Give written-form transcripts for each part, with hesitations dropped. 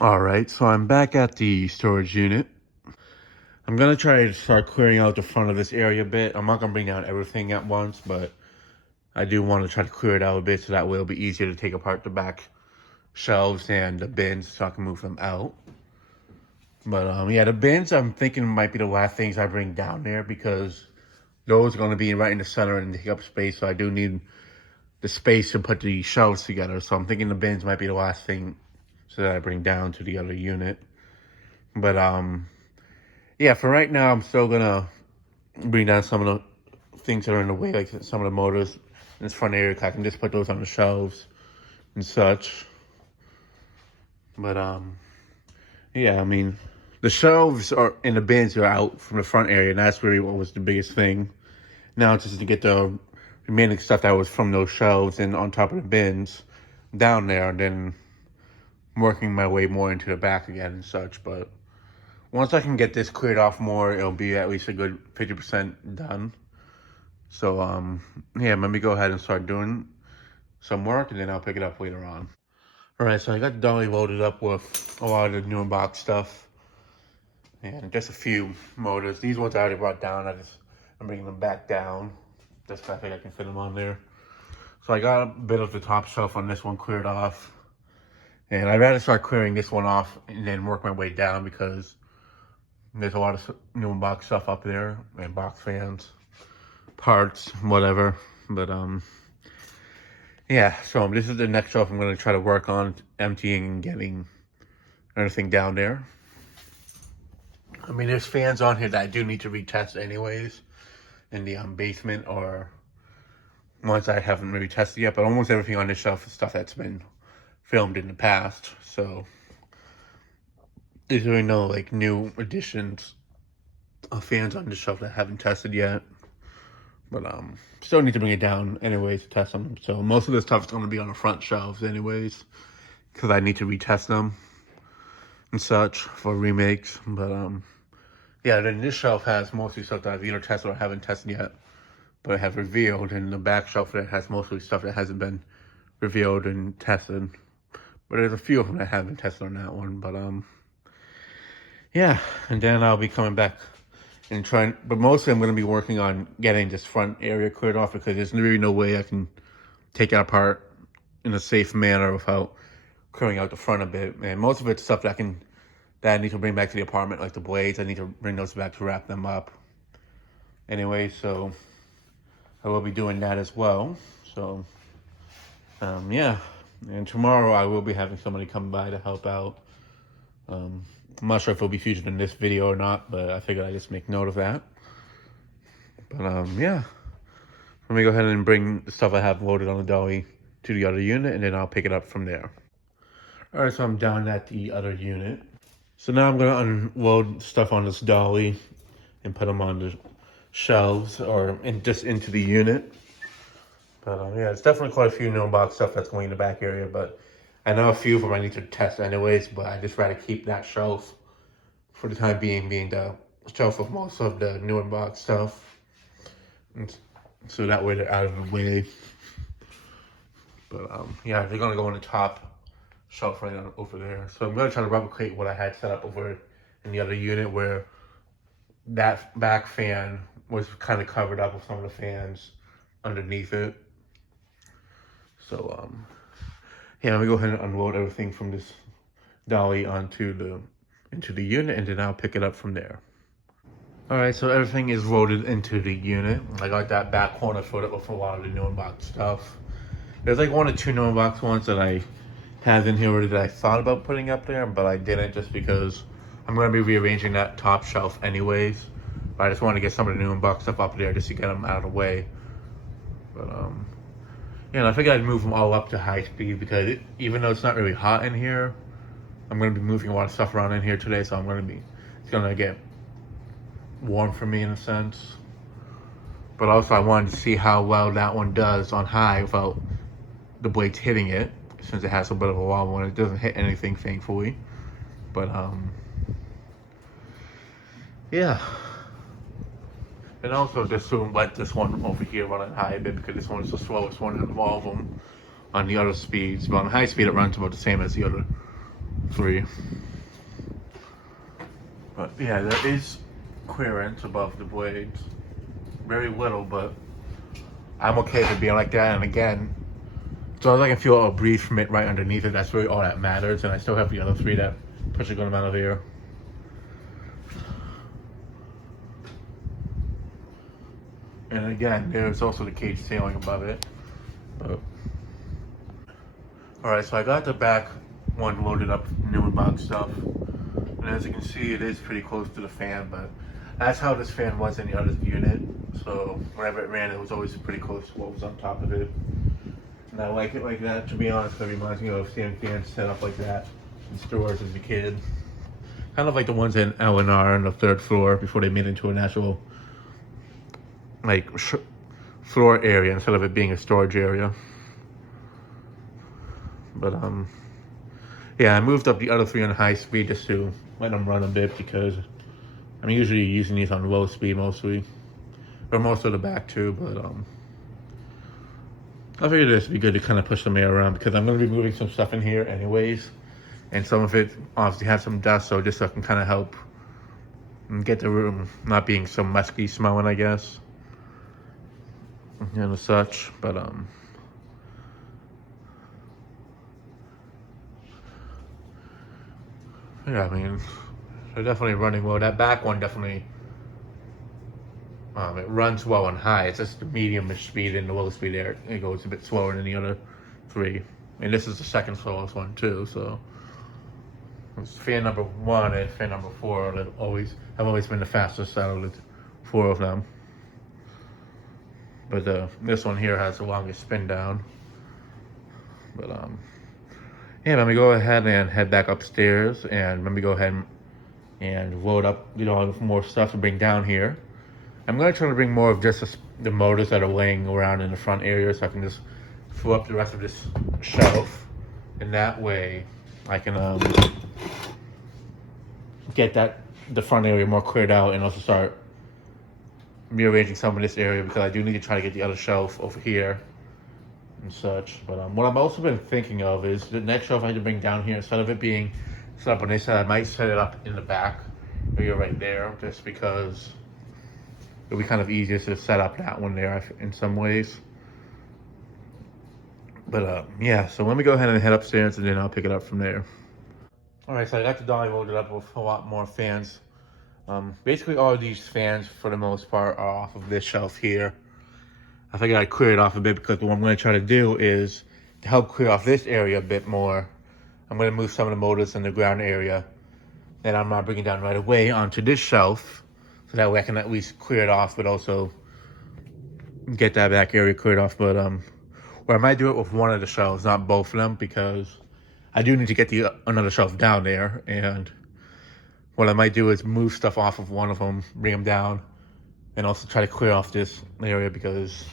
All right, so I'm back at the storage unit. I'm gonna try to start clearing out the front of this area a bit. I'm not gonna bring down everything at once, but I do want to try to clear it out a bit so that way it'll be easier to take apart the back shelves and the bins so I can move them out. But yeah, the bins I'm thinking might be the last things I bring down there because those are gonna be right in the center and take up space. So I do need the space to put the shelves together. So I'm thinking the bins might be the last thing so that I bring down to the other unit. But yeah, for right now, I'm still gonna bring down some of the things that are in the way, like some of the motors in this front area. I can just put those on the shelves and such. But yeah, I mean, the shelves are in the bins are out from the front area, and that's really what was the biggest thing. Now it's just to get the remaining stuff that was from those shelves and on top of the bins down there, and then working my way more into the back again and such. But once I can get this cleared off more, it'll be at least a good 50% done. So, yeah, let me go ahead and start doing some work, and then I'll pick it up later on. All right, so I got the dolly loaded up with a lot of the new box stuff, and just a few motors. These ones I already brought down. I'm bringing them back down. Just I think I can fit them on there. So I got a bit of the top shelf on this one cleared off, and I'd rather start clearing this one off and then work my way down because there's a lot of new box stuff up there and box fans, parts, whatever. But yeah, so this is the next shelf I'm going to try to work on emptying and getting everything down there. I mean, there's fans on here that I do need to retest anyways in the basement or ones I haven't really tested yet, but almost everything on this shelf is stuff that's been filmed in the past. So there's really no like new additions of fans on this shelf that I haven't tested yet. But still need to bring it down anyways to test them. So most of this stuff is going to be on the front shelves anyways because I need to retest them and such for remakes. But yeah, then this shelf has mostly stuff that I've either tested or haven't tested yet, but I have revealed. And the back shelf that has mostly stuff that hasn't been revealed and tested. But there's a few of them that haven't tested on that one. But yeah, and then I'll be coming back and trying, but mostly I'm going to be working on getting this front area cleared off because there's really no way I can take it apart in a safe manner without clearing out the front a bit. And most of it's stuff that I need to bring back to the apartment, like the blades. I need to bring those back to wrap them up. Anyway, so I will be doing that as well. So yeah, and tomorrow I will be having somebody come by to help out. I'm not sure if it'll be featured in this video or not, but I figured I'd just make note of that. But yeah, let me go ahead and bring the stuff I have loaded on the dolly to the other unit, and then I'll pick it up from there. All right, so I'm down at the other unit. So now I'm gonna unload stuff on this dolly and put them on the shelves or just into the unit. But yeah, it's definitely quite a few known box stuff that's going in the back area, but I know a few of them I need to test anyways, but I just rather keep that shelf for the time being the shelf of most of the newer box stuff. And so that way they're out of the way. But yeah, they're gonna go on the top shelf right over there. So I'm gonna try to replicate what I had set up over in the other unit where that back fan was kind of covered up with some of the fans underneath it. So yeah, let me go ahead and unload everything from this dolly into the unit, and then I'll pick it up from there. All right, so everything is loaded into the unit. I got that back corner filled up with a lot of the new box stuff. There's like one or two new box ones that I have in here already that I thought about putting up there, but I didn't just because I'm going to be rearranging that top shelf anyways. But I just want to get some of the new box stuff up there just to get them out of the way. But yeah, I figured I'd move them all up to high speed because even though it's not really hot in here, I'm going to be moving a lot of stuff around in here today, so it's going to get warm for me in a sense. But also I wanted to see how well that one does on high without the blades hitting it, since it has a bit of a wobble and it doesn't hit anything, thankfully. But yeah. And also just to let this one over here run at high a bit because this one is the slowest one of all of them on the other speeds. But on high speed it runs about the same as the other 3. But yeah, there is clearance above the blades. Very little, but I'm okay with it being like that. And again, as long as I can feel a breeze from it right underneath it, that's really all that matters. And I still have the other 3 that push a good amount of air. And again, there's also the cage ceiling above it. But alright, so I got the back one loaded up with new box stuff. And as you can see, it is pretty close to the fan, but that's how this fan was in the other unit. So whenever it ran, it was always pretty close to what was on top of it. And I like it like that, to be honest. It reminds me of seeing fans set up like that in stores as a kid. Kind of like the ones in L&R on the 3rd floor before they made it into an actual like floor area instead of it being a storage area. But yeah, I moved up the other 3 on high speed just to let them run a bit because I'm usually using these on low speed mostly, or most of the back too. But I figured this would be good to kind of push some air around because I'm going to be moving some stuff in here anyways, and some of it obviously has some dust, so just so I can kind of help get the room not being so musky smelling, I guess, and such. But yeah, I mean, they're definitely running well. That back one definitely, it runs well on high. It's just the medium-ish speed and the low speed there. It goes a bit slower than the other 3. And this is the second slowest one too, so it's fan number 1 and fan number 4 that have always been the fastest out of the 4 of them. But this one here has the longest spin down. But yeah, let me go ahead and head back upstairs, and let me go ahead and load up, more stuff to bring down here. I'm going to try to bring more of just the motors that are laying around in the front area, so I can just fill up the rest of this shelf, and that way I can get the front area more cleared out, and also start rearranging some of this area because I do need to try to get the other shelf over here and such. But what I've also been thinking of is the next shelf I had to bring down here, instead of it being set up on this side, I might set it up in the back area right there, just because it'll be kind of easier to set up that one there in some ways. But yeah, so let me go ahead and head upstairs, and then I'll pick it up from there. All right, so I got the dolly loaded up with a lot more fans. Basically all of these fans, for the most part, are off of this shelf here. I figured I'd clear it off a bit because what I'm going to try to do is to help clear off this area a bit more. I'm going to move some of the motors in the ground area that I'm not bringing down right away onto this shelf, so that way I can at least clear it off, but also get that back area cleared off. But or I might do it with one of the shelves, not both of them, because I do need to get another shelf down there. And what I might do is move stuff off of one of them, bring them down, and also try to clear off this area because,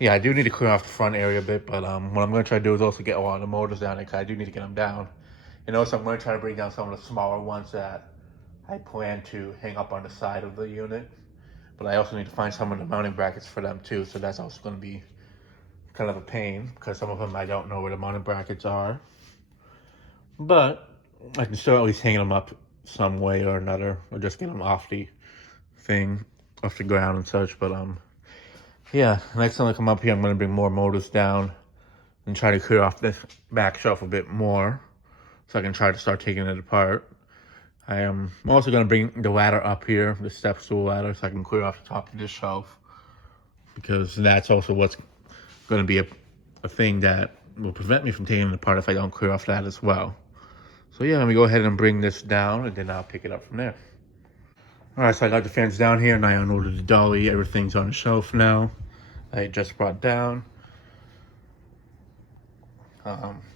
yeah, I do need to clear off the front area a bit. But what I'm going to try to do is also get a lot of the motors down there, because I do need to get them down. And also I'm going to try to bring down some of the smaller ones that I plan to hang up on the side of the unit. But I also need to find some of the mounting brackets for them too, so that's also going to be kind of a pain, because some of them I don't know where the mounting brackets are. But I can still at least hang them up some way or another, or just get them off the thing, off the ground and such. But yeah, next time I come up here, I'm going to bring more motors down and try to clear off this back shelf a bit more, so I can try to start taking it apart. I am also going to bring the ladder up here, the step stool ladder, so I can clear off the top of this shelf, because that's also what's going to be a thing that will prevent me from taking it apart if I don't clear off that as well. So yeah, let me go ahead and bring this down, and then I'll pick it up from there. All right, so I got the fans down here, and I unloaded the dolly. Everything's on the shelf now. I just brought down.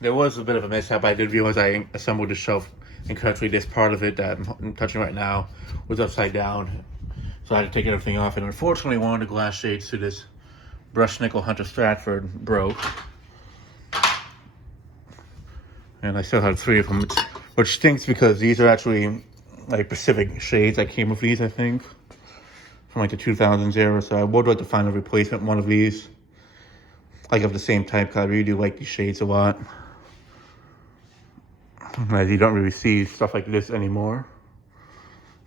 There was a bit of a mishap. I did realize I assembled the shelf incorrectly. This part of it that I'm touching right now was upside down, so I had to take everything off. And unfortunately, one of the glass shades to this brushed nickel Hunter Stratford broke, and I still have 3 of them, which stinks because these are actually like Pacific shades. I came with these, I think, from like the 2000s era, so I would like to find a replacement one of these, like of the same type, because I really do like these shades a lot. as you don't really see stuff like this anymore.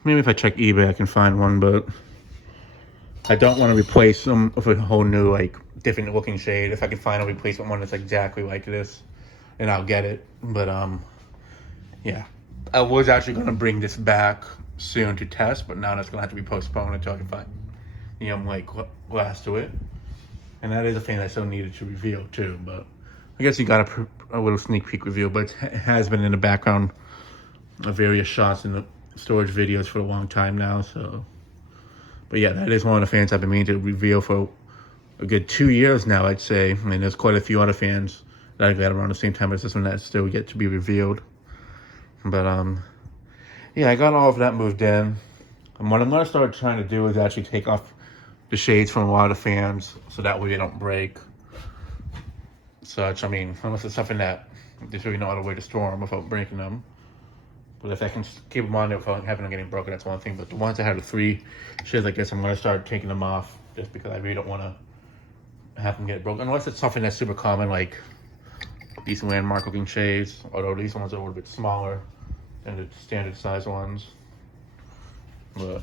Maybe if I check eBay, I can find one, but I don't want to replace them with a whole new, like, different looking shade. If I can find a replacement one that's exactly like this, then I'll get it. But, yeah. I was actually going to bring this back soon to test, but now that's going to have to be postponed until I can find, like, glass to it. And that is a thing I still needed to reveal, too. But I guess you got a little sneak peek reveal, but it has been in the background of various shots in the storage videos for a long time now, so. But yeah, that is one of the fans I've been meaning to reveal for a good 2 years now, I'd say. I mean, there's quite a few other fans that I got around the same time as this one that still yet to be revealed. But, yeah, I got all of that moved in. And what I'm going to start trying to do is actually take off the shades from a lot of fans so that way they don't break. Such, I mean, unless it's something that there's really no other way to store them without breaking them. But if I can keep them on there without having them getting broken, that's one thing. But the ones that have the 3 shades like this, I'm going to start taking them off just because I really don't want to have them get broken. Unless it's something that's super common, like these landmark looking shades. Although these ones are a little bit smaller than the standard size ones. But,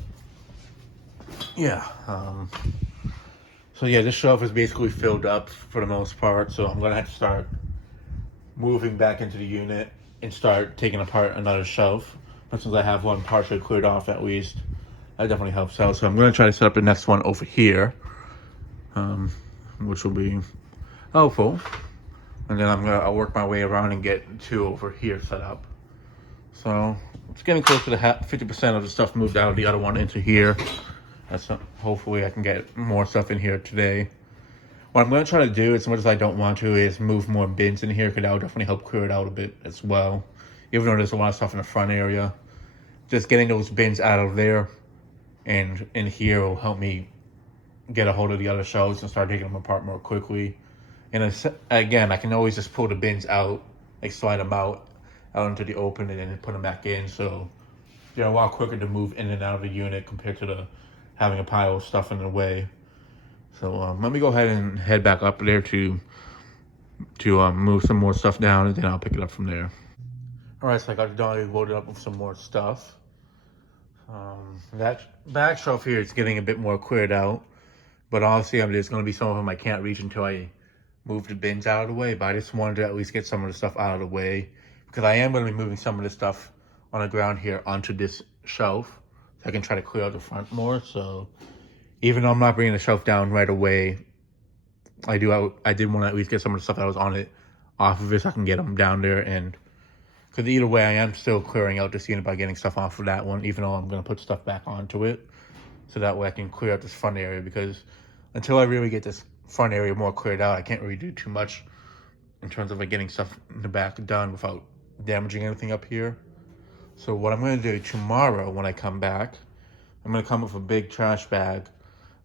yeah. So yeah, this shelf is basically filled up for the most part. So I'm going to have to start moving back into the unit and start taking apart another shelf. But since I have one partially cleared off at least, that definitely helps out. So I'm going to try to set up the next one over here, which will be helpful. And then I'll work my way around and get 2 over here set up. So it's getting close to the 50% of the stuff moved out of the other one into here. Hopefully I can get more stuff in here today. What I'm going to try to do, as much as I don't want to, is move more bins in here, because that will definitely help clear it out a bit as well. Even though there's a lot of stuff in the front area, just getting those bins out of there and in here will help me get a hold of the other shelves and start taking them apart more quickly. And again, I can always just pull the bins out, like slide them out into the open and then put them back in. So they're a lot quicker to move in and out of the unit compared to having a pile of stuff in the way. So let me go ahead and head back up there to move some more stuff down, and then I'll pick it up from there. All right, so I got the dolly loaded up with some more stuff. That back shelf here is getting a bit more cleared out, but honestly, there's going to be some of them I can't reach until I move the bins out of the way. But I just wanted to at least get some of the stuff out of the way, because I am going to be moving some of the stuff on the ground here onto this shelf, so I can try to clear out the front more. So even though I'm not bringing the shelf down right away, I did want to at least get some of the stuff that was on it off of it so I can get them down there. And because either way, I am still clearing out this unit by getting stuff off of that one, even though I'm going to put stuff back onto it. So that way I can clear out this front area, because until I really get this front area more cleared out, I can't really do too much in terms of like getting stuff in the back done without damaging anything up here. So what I'm going to do tomorrow when I come back, I'm going to come with a big trash bag,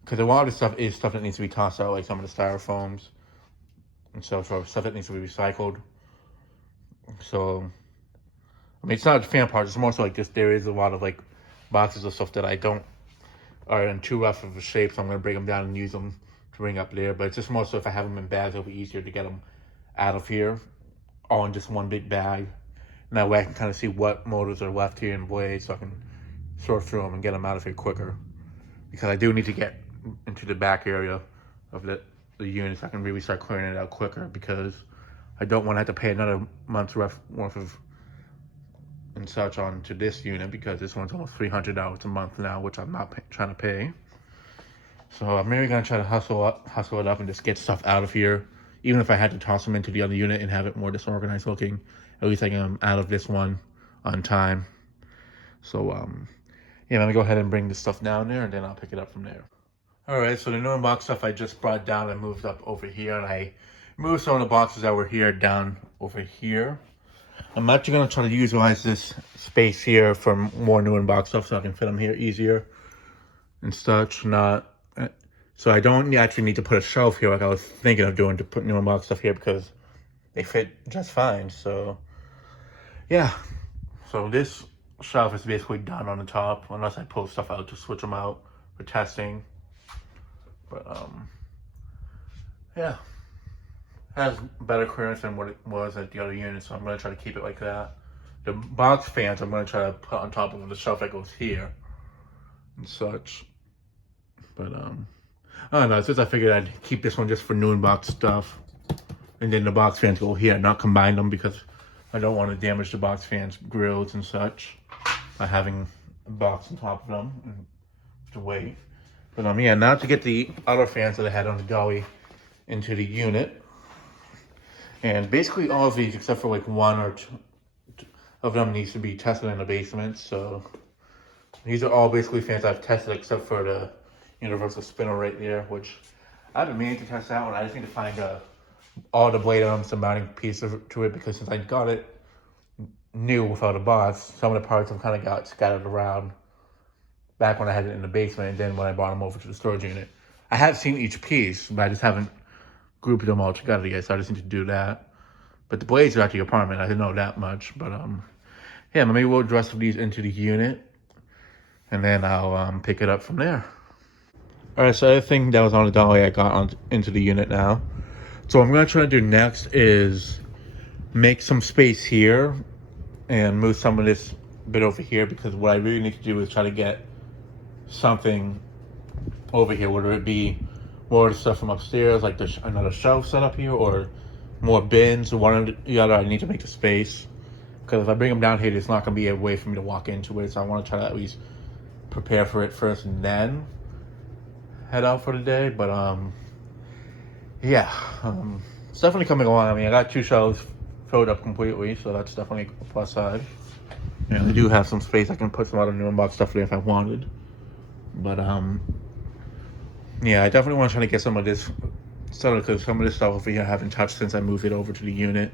because a lot of this stuff is stuff that needs to be tossed out, like some of the styrofoams and stuff that needs to be recycled. So, I mean, it's not fan parts, it's more so like this. There is a lot of like boxes of stuff that are in too rough of a shape, so I'm going to break them down and use them to bring up there. But it's just more so if I have them in bags, it'll be easier to get them out of here, all in just one big bag. And that way I can kind of see what motors are left here in blades, so I can sort through them and get them out of here quicker. Because I do need to get into the back area of the unit so I can really start clearing it out quicker, because I don't want to have to pay another month's worth of and such on to this unit, because this one's almost $300 a month now, which I'm not trying to pay. So I'm really going to try to hustle it up and just get stuff out of here. Even if I had to toss them into the other unit and have it more disorganized looking, at least I can out of this one on time. So yeah, let me go ahead and bring this stuff down there, and then I'll pick it up from there. All right, so the new box stuff I just brought down and moved up over here, and I moved some of the boxes that were here down over here. I'm actually going to try to utilize this space here for more new box stuff so I can fit them here easier and such. So I don't actually need to put a shelf here like I was thinking of doing, to put new box stuff here, because they fit just fine. So yeah, so this shelf is basically done on the top, unless I pull stuff out to switch them out for testing. But yeah, it has better clearance than what it was at the other unit, so I'm going to try to keep it like that the box fans I'm going to try to put on top of the shelf that goes here and such. But I don't know, since I figured I'd keep this one just for noon box stuff, and then the box fans go here, not combine them, because I don't want to damage the box fans grills and such by having a box on top of them and to wait. But yeah, now to get the other fans that I had on the dolly into the unit. And basically all of these, except for like one or two of them, needs to be tested in the basement. So these are all basically fans I've tested, except for the universal spinner right there, which I've been meaning to test that one. I just need to find all the blade arms, the mounting piece to it, because since I got it new without a box, some of the parts have kind of got scattered around back when I had it in the basement, and then when I brought them over to the storage unit. I have seen each piece, but I just haven't grouped them all together yet, so I just need to do that. But the blades are at the apartment, I didn't know that much. But yeah, maybe we'll address these into the unit, and then I'll pick it up from there. All right, so the other thing that was on the dolly I got into the unit now. So what I'm gonna try to do next is make some space here and move some of this bit over here, because what I really need to do is try to get something over here, whether it be more of the stuff from upstairs, like another shelf set up here, or more bins, or one or the other. I need to make the space, because if I bring them down here, there's not going to be a way for me to walk into it, so I want to try to at least prepare for it first and then head out for the day. But yeah, it's definitely coming along. I mean, I got 2 shelves filled up completely, so that's definitely a plus side. And I do have some space. I can put some other new unboxed stuff there if I wanted. But yeah, I definitely want to try to get some of this settled, because some of this stuff over here I haven't touched since I moved it over to the unit.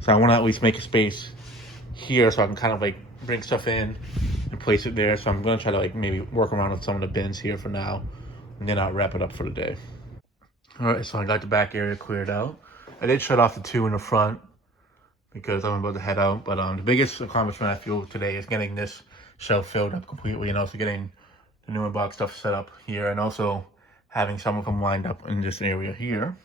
So I want to at least make a space here so I can kind of like bring stuff in and place it there. So I'm going to try to like maybe work around with some of the bins here for now, and then I'll wrap it up for the day. All right, so I got the back area cleared out. I did shut off the 2 in the front because I'm about to head out. But the biggest accomplishment I feel today is getting this shelf filled up completely, and also getting the new box stuff set up here, and also having some of them lined up in this area here,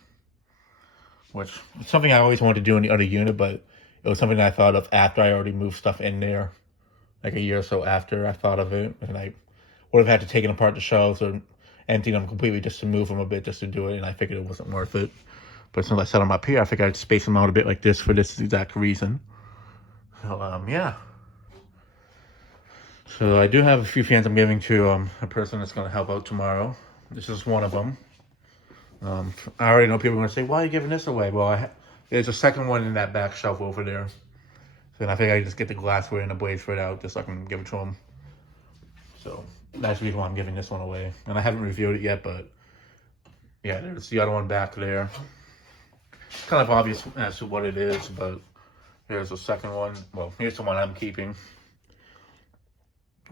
which is something I always wanted to do in the other unit, but it was something that I thought of after I already moved stuff in there, like a year or so after I thought of it, and I would have had to take apart the shelves or empty them completely just to move them a bit, just to do it, and I figured it wasn't worth it. But since I set them up here, I figured I'd space them out a bit like this for this exact reason. So yeah. So I do have a few fans I'm giving to a person that's going to help out tomorrow. This is one of them. I already know people are going to say, why are you giving this away? Well, there's a second one in that back shelf over there. So then I think I just get the glassware and the blades for it out just so I can give it to them. So that's the reason why I'm giving this one away. And I haven't reviewed it yet, but yeah, there's the other one back there. It's kind of obvious as to what it is, but here's the second one. Well, here's the one I'm keeping.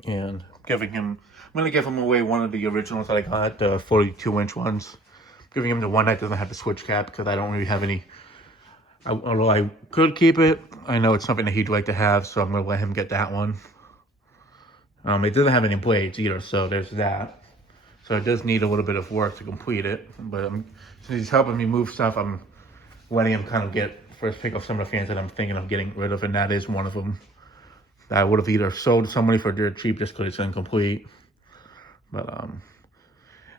And I'm going to give him away one of the originals that I got, the 42-inch ones. I'm giving him the one that doesn't have the switch cap, because I don't really have any. Although I could keep it, I know it's something that he'd like to have, so I'm going to let him get that one. It doesn't have any blades either, so there's that. So it does need a little bit of work to complete it. But since he's helping me move stuff, I'm letting him kind of first pick up some of the fans that I'm thinking of getting rid of, and that is one of them that I would have either sold to somebody for dirt cheap just because it's incomplete. But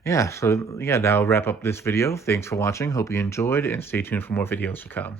yeah, so yeah, that'll wrap up this video. Thanks for watching. Hope you enjoyed, and stay tuned for more videos to come.